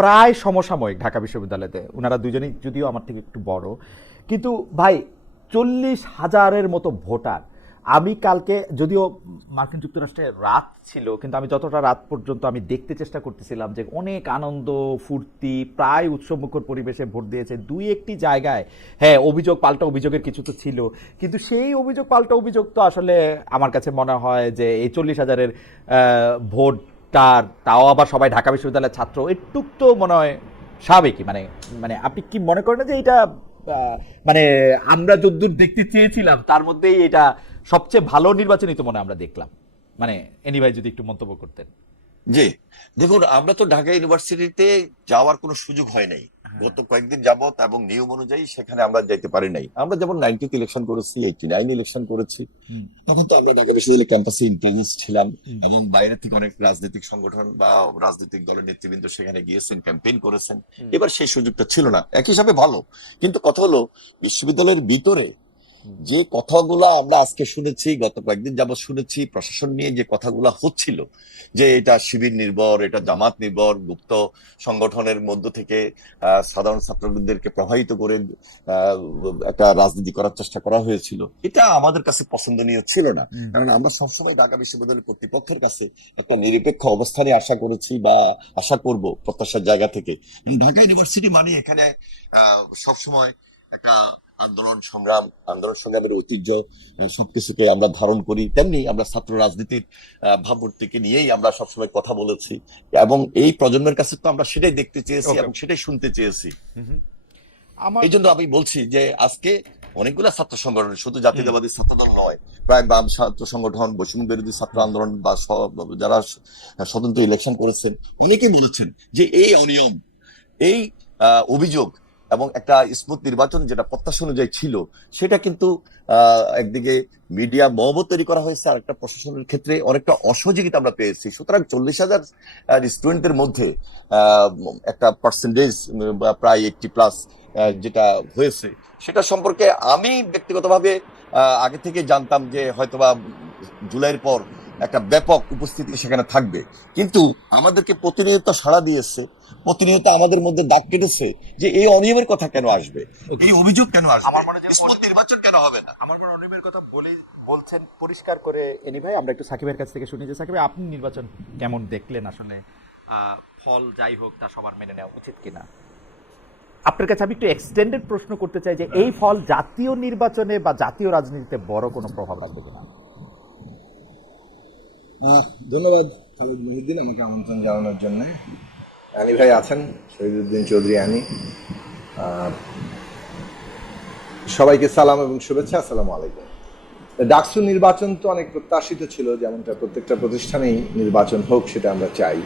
প্রায় সমসাময়িক ঢাকা বিশ্ববিদ্যালয়তে, ওনারা দুজনেই যদিও আমার থেকে একটু বড়, কিন্তু ভাই 40,000-এর মতো ভোটার। আমি কালকে যদিও মার্কিন যুক্তরাষ্ট্রে রাত ছিল, কিন্তু আমি যতটা রাত পর্যন্ত আমি দেখতে চেষ্টা করতেছিলাম যে অনেক আনন্দ ফুর্তি, প্রায় উৎসবমুখর পরিবেশে ভোট দিয়েছে। দুই একটি জায়গায় হ্যাঁ অভিযোগ পাল্টা অভিযোগের কিছু তো ছিল, কিন্তু সেই অভিযোগ পাল্টা অভিযোগ তো আসলে আমার কাছে মনে হয় যে এই 40,000-এর ভোটটার, তাও আবার সবাই ঢাকা বিশ্ববিদ্যালয়ের ছাত্র, একটুক তো মনে হয় স্বাভাবিকই। মানে মানে আপনি কি মনে করেন না যে এটা মানে আমরা যদ্দূর দেখতে চেয়েছিলাম তার মধ্যেই এটা সবচেয়ে ভালো নির্বাচনই তো মনে হয় আমরা দেখলাম? মানে এনি ভাই যদি একটু মন্তব্য করতেন। জি, দেখুন আমরা তো ঢাকা ইউনিভার্সিটিতে যাওয়ার কোনো সুযোগ হয় নাই হ্যাঁ। গত কয়েকদিন যাবত, এবং নিয়ম অনুযায়ী সেখানে আমরা যাইতে পারি নাই। আমরা যেমন 90 ইলেকশন করেছি, 89 ইলেকশন করেছি, হুম। তখন তো আমরা ঢাকা বিশ্ববিদ্যালয় ক্যাম্পাসে ইন প্রেজেন্স ছিলাম, হুম। এবং বাইরে থেকে অনেক রাজনৈতিক সংগঠন বা রাজনৈতিক দলের নেতৃবৃন্দ সেখানে গিয়েছেন, ক্যাম্পেইন করেছেন। হুম। এবার সেই সুযোগটা ছিল না, একই হিসাবে ভালো। কিন্তু কথা হলো, বিশ্ববিদ্যালয়ের ভিতরে হুম। যে কথাগুলো আমরা আজকে শুনেছি, গত কয়েকদিন যাবত শুনেছি, প্রশাসন নিয়ে যে কথাগুলো হচ্ছিল, যে এটা শিবির নির্ভর, এটা জামাত নির্ভর, গুপ্ত সংগঠনের মধ্য থেকে সাধারণ ছাত্রদেরকে প্রভাবিত করে আহ, একটা রাজনীতি করার চেষ্টা করা হয়েছিল, এটা আমাদের কাছে পছন্দনীয় ছিল না। হুম। কারণ আমরা সবসময় ঢাকা বিশ্ববিদ্যালয়ের কর্তৃপক্ষের কাছে একটা নিরপেক্ষ অবস্থানে আশা করেছি বা আশা করব প্রত্যাশার জায়গা থেকে। এবং ঢাকা ইউনিভার্সিটি মানে এখানে সবসময় একটা আন্দোলন সংগ্রাম, আন্দোলন সংগ্রামের ঐতিহ্য, সবকিছুকে আমরা ধারণ করি। তেমনি আমরা ছাত্র রাজনীতির ভাবমূর্তিকে নিয়েই আমরা সবসময় কথা বলেছি, এবং এই প্রজন্মের কাছে তো আমরা সেটাই দেখতে চেয়েছি ওকে। এবং সেটাই শুনতে চেয়েছি। আমার এই জন্য আমি বলছি যে আজকে অনেকগুলা ছাত্র সংগঠন, শুধু হুম। জাতীয়তাবাদী ছাত্রদল নয়, প্রায় বাম ছাত্র সংগঠন, বৈষম্য বিরোধী ছাত্র হুম। আন্দোলন বা যারা স্বতন্ত্র ইলেকশন করেছেন, অনেকেই বলেছেন যে এই অনিয়ম, এই অভিযোগ এবং একটা স্মুথ নির্বাচন যেটা প্রত্যাশা অনুযায়ী ছিল, সেটা কিন্তু একদিকে মিডিয়া মহবত তৈরি করা হয়েছে, আর একটা প্রশাসনের ক্ষেত্রে অনেকটা অসহযোগিতা আমরা পেয়েছি। সুতরাং 40,000 স্টুডেন্টের মধ্যে আহ, একটা পার্সেন্টেজ প্রায় 80+ যেটা হয়েছে, সেটা সম্পর্কে আমি ব্যক্তিগতভাবে আগে থেকে জানতাম যে হয়তোবা জুলাইয়ের পর একটা ব্যাপক উপস্থিতি সেখানে থাকবে। কিন্তু আমাদেরকে প্রতিনিয়ত সাড়া দিয়েছে, প্রতিনিয়ত আমাদের মধ্যে দাগ কেটেছে যে এই অনিয়মের কথা কেন আসবে, ওকে। এই অভিযোগ কেন আসবে, আমার মনে হয় যে স্মুথ নির্বাচন কেন হবে না। আমার মনে হয় অনিয়মের কথা বলছেন পরিষ্কার করে এনি ভাই। আমরা একটু সাকিবের কাছ থেকে শুনি যে সাকিব ভাই, আপনি নির্বাচন কেমন দেখলেন আসলে? ফল যাই হোক তা সবার মেনে নেওয়া উচিত কিনা? আপনার কাছে আমি একটু এক্সটেন্ডেড প্রশ্ন করতে চাই যে এই ফল জাতীয় নির্বাচনে বা জাতীয় রাজনীতিতে বড় কোনো প্রভাব রাখবে কিনা? আহ, ধন্যবাদ খালেদ মহিউদ্দিন আমাকে আমন্ত্রণ জানানোর জন্য। আনি ভাই আছেন, শহীদুদ্দিন চৌধুরী আনি, আহ, সবাইকে সালাম এবং শুভেচ্ছা, আসসালামু আলাইকুম। ডাকসু নির্বাচন তো অনেক প্রত্যাশিত ছিল, যেমনটা প্রত্যেকটা প্রতিষ্ঠানেই নির্বাচন হোক সেটা আমরা চাই,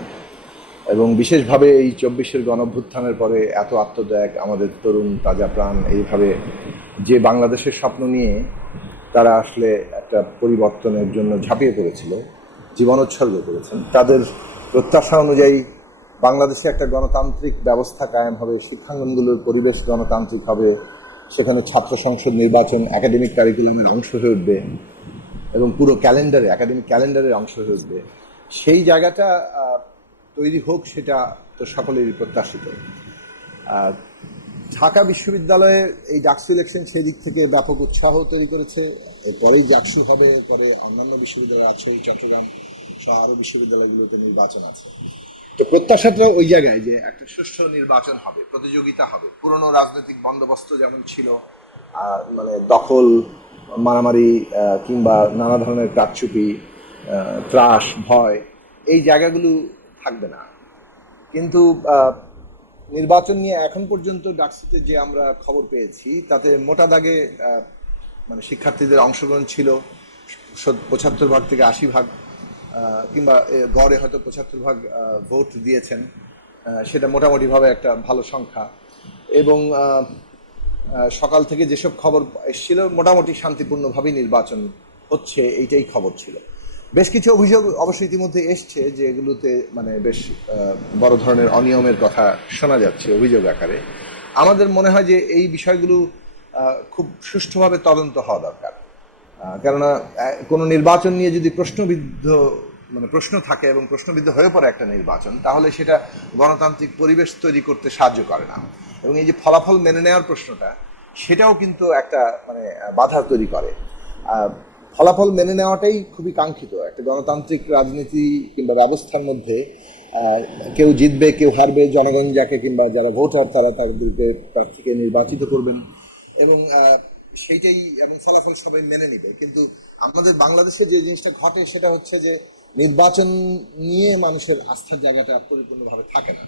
এবং বিশেষভাবে এই 24-এর গণঅভ্যুত্থানের পরে এত আত্মত্যাগ, আমাদের তরুণ তাজা প্রাণ এইভাবে যে বাংলাদেশের স্বপ্ন নিয়ে তারা আসলে একটা পরিবর্তনের জন্য ঝাঁপিয়ে পড়েছিল, জীবন উৎসর্গ করেছেন, তাদের প্রত্যাশা অনুযায়ী বাংলাদেশে একটা গণতান্ত্রিক ব্যবস্থা কায়েম হবে, শিক্ষাঙ্গনগুলোর পরিবেশ গণতান্ত্রিক হবে, সেখানে ছাত্র সংসদ নির্বাচন একাডেমিক কারিকুলামের অংশ হয়ে উঠবে এবং পুরো ক্যালেন্ডারে, একাডেমিক ক্যালেন্ডারের অংশ হয়ে উঠবে। সেই জায়গাটা তৈরি হোক, সেটা তো সকলেরই প্রত্যাশিত। ঢাকা বিশ্ববিদ্যালয়ে এই ডাকসু ইলেকশন সেই দিক থেকে ব্যাপক উৎসাহ তৈরি করেছে। এরপরেই জাকসু হবে, এরপরে অন্যান্য বিশ্ববিদ্যালয় আছে, চট্টগ্রাম সহ আরো বিশ্ববিদ্যালয়গুলোতে নির্বাচন আছে। তো প্রত্যাশাটা ওই জায়গায় যে একটা সুষ্ঠু নির্বাচন হবে, প্রতিযোগিতা হবে। পুরনো রাজনৈতিক বন্দোবস্ত যেমন ছিল, মানে দখল, মারামারি, কিংবা নানা ধরনের কারচুপি, ত্রাস, ভয়, এই জায়গাগুলো থাকবে না। কিন্তু নির্বাচন নিয়ে এখন পর্যন্ত ডাকসুতে যে আমরা খবর পেয়েছি তাতে মোটা দাগে মানে শিক্ষার্থীদের অংশগ্রহণ ছিল 75 ভাগ থেকে 80 ভাগ, কিংবা গড়ে হয়তো 75 ভাগ ভোট দিয়েছেন। সেটা মোটামুটিভাবে একটা ভালো সংখ্যা। এবং সকাল থেকে যেসব খবর এসেছিল, মোটামুটি শান্তিপূর্ণভাবেই নির্বাচন হচ্ছে, এইটাই খবর ছিল। বেশ কিছু অভিযোগ অবশ্য ইতিমধ্যে এসছে, যে এগুলোতে মানে বেশ বড় ধরনের অনিয়মের কথা শোনা যাচ্ছে অভিযোগ আকারে। আমাদের মনে হয় যে এই বিষয়গুলো খুব সুষ্ঠুভাবে তদন্ত হওয়া দরকার। কেননা কোনো নির্বাচন নিয়ে যদি প্রশ্নবিদ্ধ মানে প্রশ্ন থাকে এবং প্রশ্নবিদ্ধ হয়ে পড়ে একটা নির্বাচন, তাহলে সেটা গণতান্ত্রিক পরিবেশ তৈরি করতে সাহায্য করে না। এবং এই যে ফলাফল মেনে নেওয়ার প্রশ্নটা, সেটাও কিন্তু একটা মানে বাধা তৈরি করে। ফলাফল মেনে নেওয়াটাই খুবই কাঙ্ক্ষিত একটা গণতান্ত্রিক রাজনীতি কিংবা ব্যবস্থার মধ্যে। কেউ জিতবে, কেউ হারবে, জনগণ যাকে কিংবা যারা ভোটার তারা তাদেরকে প্রার্থীকে নির্বাচিত করবেন এবং সেইটাই, এবং ফলাফল সবাই মেনে নিবে। কিন্তু আমাদের বাংলাদেশে যে জিনিসটা ঘটে সেটা হচ্ছে যে নির্বাচন নিয়ে মানুষের আস্থার জায়গাটা পরিপূর্ণভাবে থাকে না।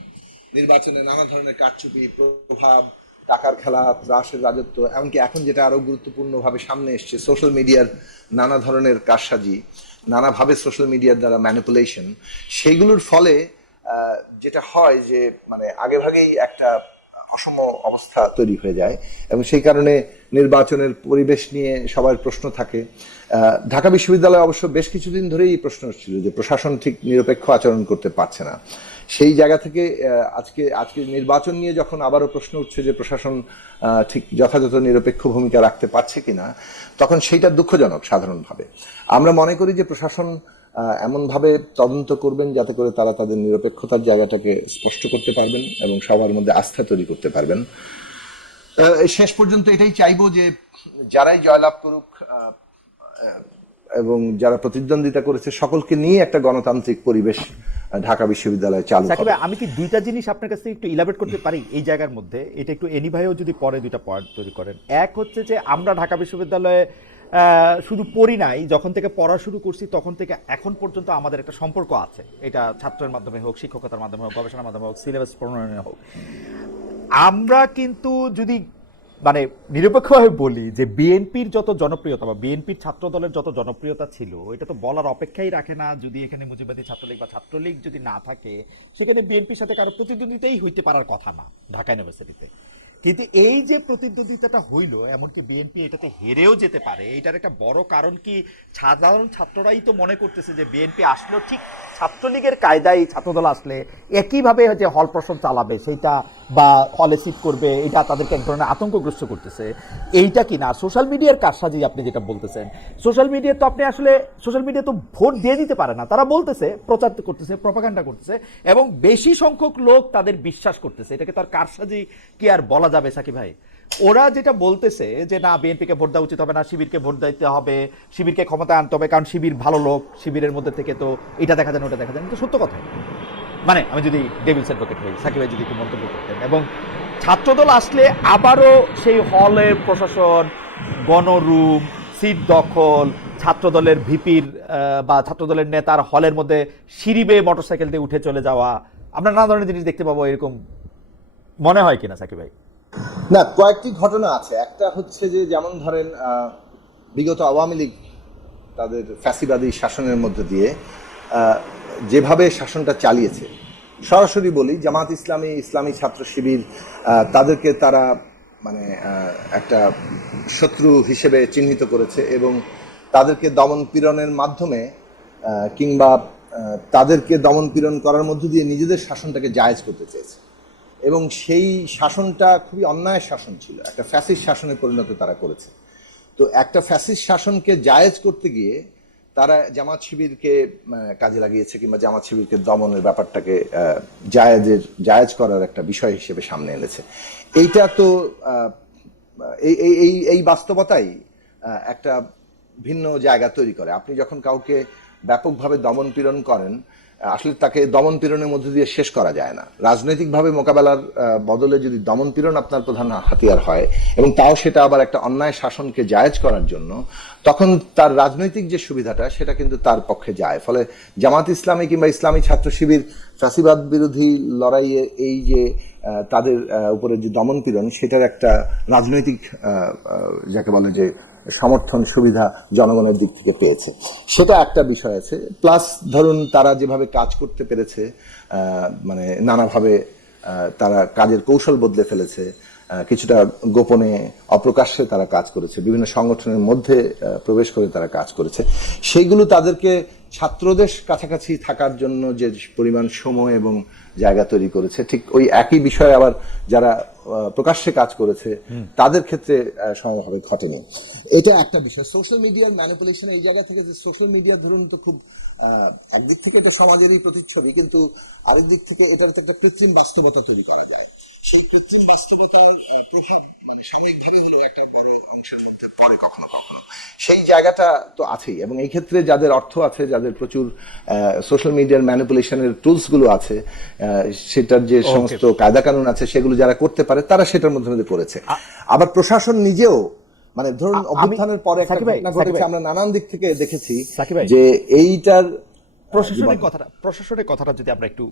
নির্বাচনে নানা ধরনের কারচুপি, প্রভাব, টাকার খেলা, রাশের রাজত্ব, এমনকি এখন যেটা আরো গুরুত্বপূর্ণভাবে সামনে এসছে, সোশ্যাল মিডিয়ার নানা ধরনের কারসাজি, নানাভাবে সোশ্যাল মিডিয়ার দ্বারা ম্যানিপুলেশন, সেইগুলোর ফলে যেটা হয় যে মানে আগেভাগেই একটা অসম অবস্থা তৈরি হয়ে যায় এবং সেই কারণে নির্বাচনের পরিবেশ নিয়ে সবার প্রশ্ন থাকে। ঢাকা বিশ্ববিদ্যালয়ে অবশ্য বেশ কিছুদিন ধরেই এই প্রশ্ন হচ্ছিল যে প্রশাসন ঠিক নিরপেক্ষ আচরণ করতে পারছে না। সেই জায়গা থেকে আজকে নির্বাচন নিয়ে যখন আবারও প্রশ্ন উঠছে যে প্রশাসন ঠিক যথাযথ নিরপেক্ষ ভূমিকা রাখতে পারছে কিনা, তখন সেইটা দুঃখজনক। সাধারণভাবে আমরা মনে করি যে প্রশাসন এমনভাবে তদন্ত করবেন যাতে করে তারা তাদের নিরপেক্ষতার জায়গাটাকে স্পষ্ট করতে পারবেন এবং সবার মধ্যে আস্থা তৈরি করতে পারবেন। শেষ পর্যন্ত এটাই চাইবো যে যারাই জয়লাভ করুক এবং যারা প্রতিদ্বন্দ্বিতা করেছে সকলকে নিয়ে একটা গণতান্ত্রিক পরিবেশ ঢাকা বিশ্ববিদ্যালয়ে চালু হবে। আমি কি দুইটা জিনিস আপনার কাছে একটু ইলাবোরেট করতে পারি এই জায়গার মধ্যে? এটা একটু এনি ভাইও যদি পরে দুইটা পয়েন্ট তৈরি করেন। এক হচ্ছে যে আমরা ঢাকা বিশ্ববিদ্যালয়ে শুধু পড়ি নাই, যখন থেকে পড়া শুরু করছি তখন থেকে এখন পর্যন্ত আমাদের একটা সম্পর্ক আছে। এটা ছাত্রের মাধ্যমে হোক, শিক্ষকতার মাধ্যমে হোক, গবেষণার মাধ্যমে হোক, সিলেবাস প্রণয়নে হোক। আমরা কিন্তু যদি মানে নিরপেক্ষভাবে বলি যে বিএনপির যত জনপ্রিয়তা বা বিএনপির ছাত্র দলের যত জনপ্রিয়তা ছিল, এটা তো বলার অপেক্ষাই রাখে না। যদি এখানে মুজিববাদী ছাত্রলীগ বা ছাত্রলীগ যদি না থাকে, সেখানে বিএনপির সাথে কারো প্রতিদ্বন্দ্বিতাই হইতে পারার কথা না ঢাকা ইউনিভার্সিটিতে। কিন্তু এই যে প্রতিদ্বন্দ্বিতাটা হইল, এমনকি বিএনপি এটাতে হেরেও যেতে পারে, এটার একটা বড় কারণ কি সাধারণ ছাত্ররাই তো মনে করতেছে যে বিএনপি আসলেও ঠিক ছাত্রলীগের কায়দায় ছাত্রদল আসলে একইভাবে যে হল প্রশ্ন চালাবে সেইটা বা হলে সিট করবে, এটা তাদেরকে এক ধরনের আতঙ্কগ্রস্ত করতেছে। এইটা কি না সোশ্যাল মিডিয়ার কারসাজি আপনি যেটা বলতেছেন? সোশ্যাল মিডিয়া তো আপনি আসলে সোশ্যাল মিডিয়া তো ভোট দিয়ে দিতে পারে না, তারা বলতেছে, প্রচার করতেছে, প্রপাগান্ডা করতেছে এবং বেশি সংখ্যক লোক তাদের বিশ্বাস করতেছে। এটাকে তার কারসাজি কি আর বলা যাবে সাকিব ভাই? ওরা যেটা বলতেছে যে না বিএনপিকে ভোট দেওয়া উচিত হবে না, শিবিরকে ভোট দিতে হবে, শিবিরকে ক্ষমতায় আনতে হবে, কারণ শিবির ভালো লোক, শিবিরের মধ্যে থেকে তো এটা দেখা যায় না ওটা দেখা যায় না, তো সত্য কথা। মানে আমি যদি ডেভিলস অ্যাডভোকেট হই, সাকিব ভাই যদি একটু মন্তব্য করতেন। এবং ছাত্রদল আসলে আবারও সেই হলের প্রশাসন, গণরুম, সিট দখল, ছাত্রদলের ভিপির বা ছাত্রদলের নেতার হলের মধ্যে সিঁড়ি বেয়ে মোটরসাইকেল দিয়ে উঠে চলে যাওয়া, আমরা নানা ধরনের জিনিস দেখতে পাবো। এরকম মনে হয় কিনা সাকিব ভাই? না, কয়েকটি ঘটনা আছে। একটা হচ্ছে যে যেমন ধরেন বিগত আওয়ামী লীগ তাদের ফ্যাসিবাদী শাসনের মধ্যে দিয়ে যেভাবে শাসনটা চালিয়েছে, সরাসরি বলি জামাত ইসলামী, ইসলামী ছাত্র শিবির, তাদেরকে তারা মানে একটা শত্রু হিসেবে চিহ্নিত করেছে এবং তাদেরকে দমন পীড়নের মাধ্যমে কিংবা তাদেরকে দমন পীড়ন করার মধ্য দিয়ে নিজেদের শাসনটাকে জায়েজ করতে চেয়েছে এবং সেই শাসনটা খুবই অন্যায় শাসন ছিল, একটা ফ্যাসিস্ট শাসনে পরিণত তারা করেছে। তো একটা ফ্যাসিস্ট শাসনকে জায়েজ করতে গিয়ে তারা জামাত শিবিরকে কাজে লাগিয়েছে কিংবা জামাত শিবিরকে দমনের ব্যাপারটাকে জায়েজ করার একটা বিষয় হিসেবে সামনে এনেছে। এইটা তো এই বাস্তবতাই একটা ভিন্ন জায়গা তৈরি করে। আপনি যখন কাউকে ব্যাপকভাবে দমন পীড়ন করেন, আসলে তাকে দমন পীড়নের মধ্যে দিয়ে শেষ করা যায় না। রাজনৈতিকভাবে মোকাবেলার বদলে যদি দমন পীড়ন আপনার প্রধান হাতিয়ার হয় এবং তাও সেটা আবার একটা অন্যায় শাসনকে জায়েজ করার জন্য, তখন তার রাজনৈতিক যে সুবিধাটা সেটা কিন্তু তার পক্ষে যায়। ফলে জামাত ইসলামী কিংবা ইসলামী ছাত্র শিবির ফ্যাসিবাদ বিরোধী লড়াইয়ে এই যে তাদের উপরে যে দমন পীড়ন, সেটার একটা রাজনৈতিক যাকে বলে যে সমর্থন সুবিধা জনগণের দিক থেকে পেয়েছে, সেটা একটা বিষয় আছে। প্লাস ধরুন তারা যেভাবে কাজ করতে পেরেছে, মানে নানাভাবে তারা কাজের কৌশল বদলে ফেলেছে, কিছুটা গোপনে অপ্রকাশ্যে তারা কাজ করেছে, বিভিন্ন সংগঠনের মধ্যে প্রবেশ করে তারা কাজ করেছে, সেইগুলো তাদেরকে ছাত্রদের কাছাকাছি থাকার জন্য যে পরিমাণ সময় এবং জায়গা তৈরি করেছে, ঠিক ওই একই বিষয়ে আবার যারা প্রকাশ্যে কাজ করেছে তাদের ক্ষেত্রে সমভাবে ঘটেনি। এটা একটা বিষয়। সোশ্যাল মিডিয়ার ম্যানিপুলেশন এই জায়গা থেকে, যে সোশ্যাল মিডিয়া ধরুন তো খুব একদিক থেকে এটা সমাজেরই প্রতিচ্ছবি, কিন্তু আরেক দিক থেকে এটার একটা কৃত্রিম বাস্তবতা তৈরি করা যায়। সেই কৃত্রিম বাস্তবতার প্রভাব মানে সাময়িকভাবে হলেও একটা বড় অংশের মধ্যে পড়ে কখনো কখনো, সেই জায়গাটা তো আছেই। এবং এই ক্ষেত্রে যাদের অর্থ আছে, যাদের প্রচুর সোশ্যাল মিডিয়ার ম্যানিপুলেশনের টুলস গুলো আছে, সেটার যে সমস্ত কায়দা কানুন আছে, সেগুলো যারা করতে পারে তারা সেটার মধ্যে করেছে। আবার প্রশাসন নিজেও, মানে ধরুন অভ্যুত্থানের পরে একটা ঘটনা ঘটেছে, আমরা নানান দিক থেকে দেখেছি যে এইটার প্রশাসনের কথাটা যদি আমরা একটু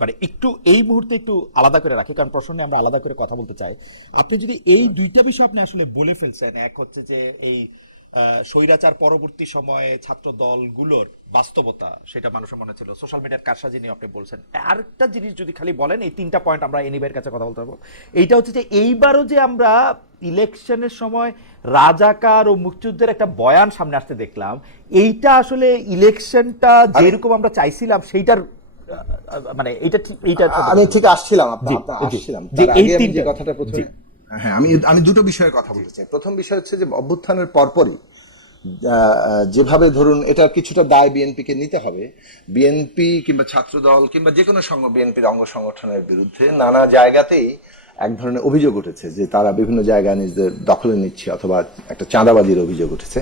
মানে একটু এই মুহূর্তে একটু আলাদা করে রাখি, কারণ প্রশাসনে আমরা আলাদা করে কথা বলতে চাই। আপনি যদি এই দুইটা বিষয় আপনি আসলে বলে ফেলছেন, এক হচ্ছে যে এই স্বৈরাচার পরবর্তী সময়ে ছাত্র দলগুলোর বাস্তবতা, সেটা মানুষের মনে ছিল, সোশ্যাল মিডিয়ার কারসাজি নিয়ে আপনি বলছেন। আরেকটা জিনিস যদি খালি বলেন, এই তিনটা পয়েন্ট আমরা এনিবের কাছে কথা বলতে পারবো। এইটা হচ্ছে যে এইবারও যে আমরা ইলেকশনের সময় রাজাকার ও মুক্তিযুদ্ধের একটা বয়ান সামনে আসতে দেখলাম, এইটা আসলে ইলেকশনটা যেরকম আমরা চাইছিলাম সেইটার মানে এইটা আমি ঠিক আসছিলাম যে এই তিনটা কথাটা প্রথমে। হ্যাঁ, আমি দুটো বিষয়ের কথা বলতে চাই। প্রথম বিষয় হচ্ছে যে অভ্যুত্থানের পরপরই যেভাবে ধরুন এটা কিছুটা দায় বিএনপিকে নিতে হবে, বিএনপি কিংবা ছাত্রদল কিংবা যে কোনো বিএনপির অঙ্গ সংগঠনের বিরুদ্ধে নানা জায়গাতেই এক ধরনের অভিযোগ উঠেছে যে তারা বিভিন্ন জায়গায় নিজেদের দখলে নিচ্ছে, অথবা একটা চাঁদাবাজির অভিযোগ উঠেছে।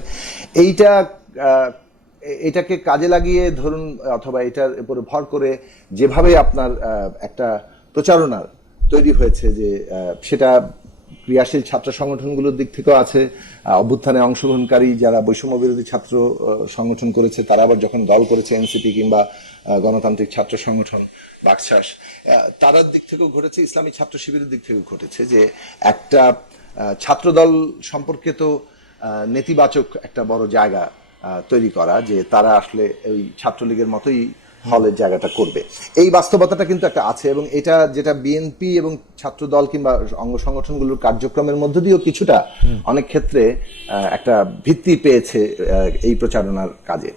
এটাকে কাজে লাগিয়ে ধরুন, অথবা এটার উপরে ভর করে যেভাবে আপনার একটা প্রচারণার তৈরি হয়েছে, যে সেটা ক্রিয়াশীল ছাত্র সংগঠনগুলোর দিক থেকেও আছে, অভ্যুত্থানে অংশগ্রহণকারী যারা বৈষম্য বিরোধী ছাত্র সংগঠন করেছে, তারা আবার যখন দল করেছে এনসিপি কিংবা গণতান্ত্রিক ছাত্র সংগঠন বাকশাস, তাদের দিক থেকেও ঘটেছে, ইসলামী ছাত্র শিবিরের দিক থেকেও ঘটেছে, যে একটা ছাত্রদল সম্পর্কে তো নেতিবাচক একটা বড় জায়গা তৈরি করা, যে তারা আসলে ওই ছাত্রলীগের মতোই হলের জায়গাটা করবে। এই বাস্তবতাটা কিন্তু একটা আছে, এবং এটা যেটা বিএনপি এবং ছাত্র দল কিংবা অঙ্গ সংগঠনগুলোর কার্যক্রমের মধ্য দিয়েও কিছুটা অনেক ক্ষেত্রে একটা ভিত্তি পেয়েছে এই প্রচারণার কাজে।